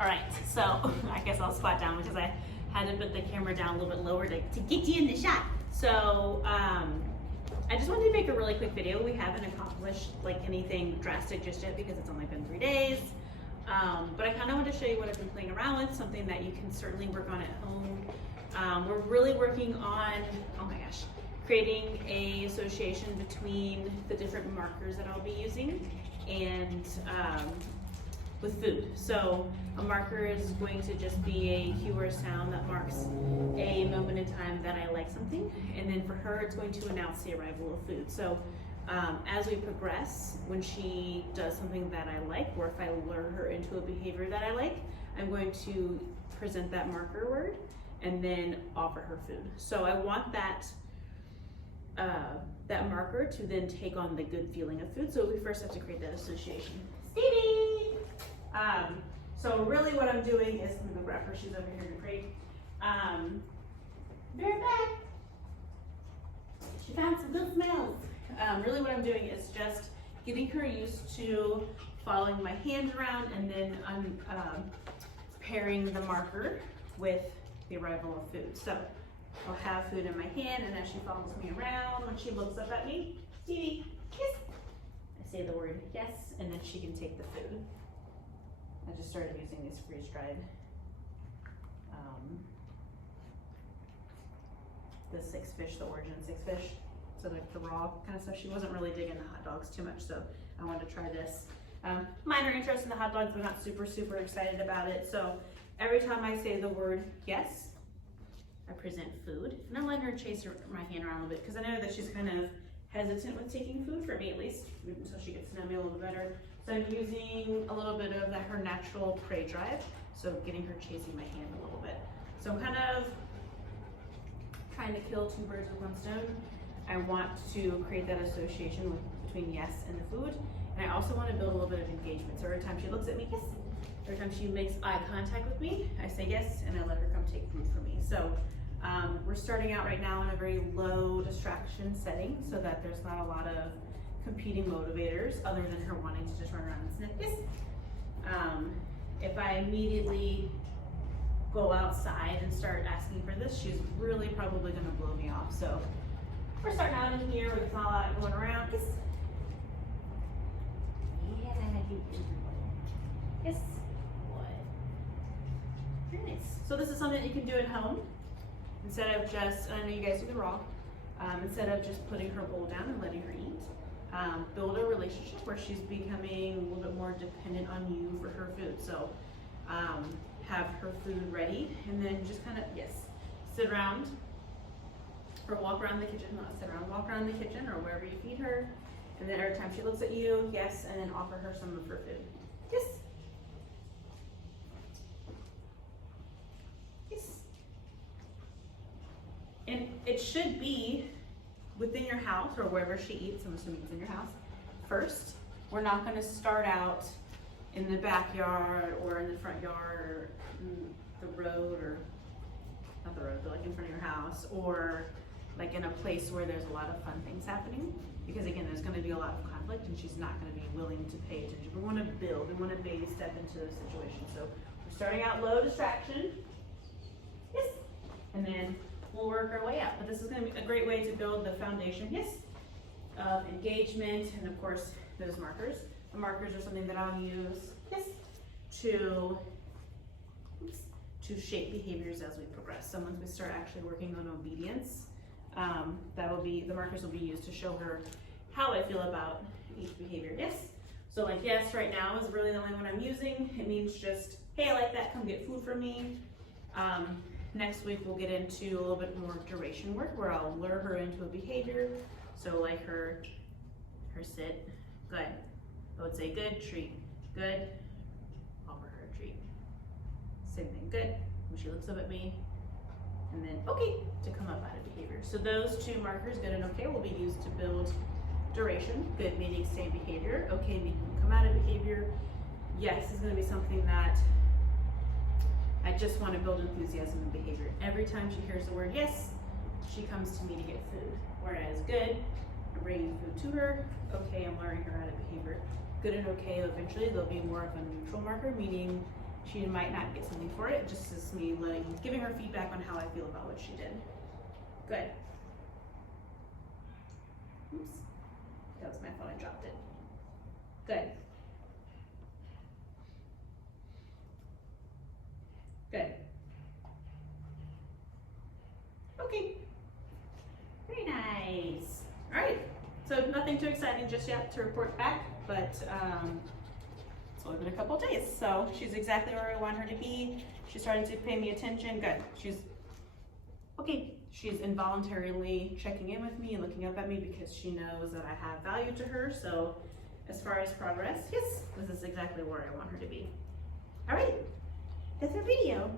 All right, so I guess I'll squat down because I had to put the camera down a little bit lower to get you in the shot. So I just wanted to make a really quick video. We haven't accomplished like anything drastic just yet because it's only been 3 days. But I kind of want to show you what I've been playing around with, something that you can certainly work on at home. We're really working on, oh my gosh, creating a association between the different markers that I'll be using and with food. So a marker is going to just be a cue or sound that marks a moment in time that I like something, and then for her it's going to announce the arrival of food. So as we progress, when she does something that I like, or if I lure her into a behavior that I like, I'm going to present that marker word and then offer her food. So I want that that marker to then take on the good feeling of food. So we first have to create that association. Stevie! So really what I'm doing is, I'm gonna grab her, she's over here in the crate. Be right back. She found some good smells. Really what I'm doing is just getting her used to following my hand around, and then I'm pairing the marker with the arrival of food. So I'll have food in my hand, and as she follows me around, when she looks up at me, Stevie, kiss. I say the word yes, and then she can take the food. I just started using these freeze-dried, the 6 fish, the origin 6 fish. So like the raw kind of stuff. She wasn't really digging the hot dogs too much, so I wanted to try this. Minor interest in the hot dogs, but not super excited about it. So every time I say the word yes, I present food, and I'm letting her chase my hand around a little bit because I know that she's kind of hesitant with taking food, for me at least, until she gets to know me a little better. So I'm using a little bit of her natural prey drive, so getting her chasing my hand a little bit. So I'm kind of trying to kill 2 birds with 1 stone. I want to create that association between yes and the food, and I also want to build a little bit of engagement. So every time she looks at me, yes. Every time she makes eye contact with me, I say yes, and I let her come take food from me. So we're starting out right now in a very low distraction setting so that there's not a lot of competing motivators other than her wanting to just run around and sniff. Yes. If I immediately go outside and start asking for this, she's really probably going to blow me off. So we're starting out in here where there's not a lot going around. Yes. Yeah, you yes. What? Very nice. So this is something that you can do at home instead of just, and I know you guys do the raw, instead of just putting her bowl down and letting her eat. Build a relationship where she's becoming a little bit more dependent on you for her food. So have her food ready, and then just kind of, yes, sit around or walk around the kitchen, not sit around, walk around the kitchen or wherever you feed her. And then every time she looks at you, yes, and then offer her some of her food. Yes. Yes. And it should be within your house or wherever she eats. I'm assuming it's in your house first. We're not going to start out in the backyard or in the front yard or the road, or not the road, but like in front of your house, or like in a place where there's a lot of fun things happening. Because again, there's going to be a lot of conflict and she's not going to be willing to pay attention. We want to build, we want to baby step into those situations. So we're starting out low distraction. Yes. And then we'll work our way out. But this is going to be a great way to build the foundation, yes, of engagement, and of course those markers. The markers are something that I'll use, yes, to shape behaviors as we progress. So once we start actually working on obedience, the markers will be used to show her how I feel about each behavior. Yes. So like yes right now is really the only one I'm using. It means just, hey, I like that, come get food from me. Next week we'll get into a little bit more duration work where I'll lure her into a behavior. So like her sit, good. I would say good, treat, good, offer her a treat. Same thing, good, when she looks up at me, and then okay, to come up out of behavior. So those 2 markers, good and okay, will be used to build duration. Good meaning stay in behavior, okay meaning come out of behavior. Yes is going to be something that I just want to build enthusiasm in behavior. Every time she hears the word yes, she comes to me to get food. Whereas good, I'm bringing food to her. Okay, I'm luring her out of behavior. Good and okay, eventually there'll be more of a neutral marker, meaning She might not get something for it, just as me giving her feedback on how I feel about what she did. Good. Oops, that was my phone, I dropped it. Good. Good. Okay. Very nice. All right. So nothing too exciting just yet to report back, but it's only been a couple days. So she's exactly where I want her to be. She's starting to pay me attention. Good. She's okay. She's involuntarily checking in with me and looking up at me because she knows that I have value to her. So as far as progress, yes, this is exactly where I want her to be. All right. That's our video.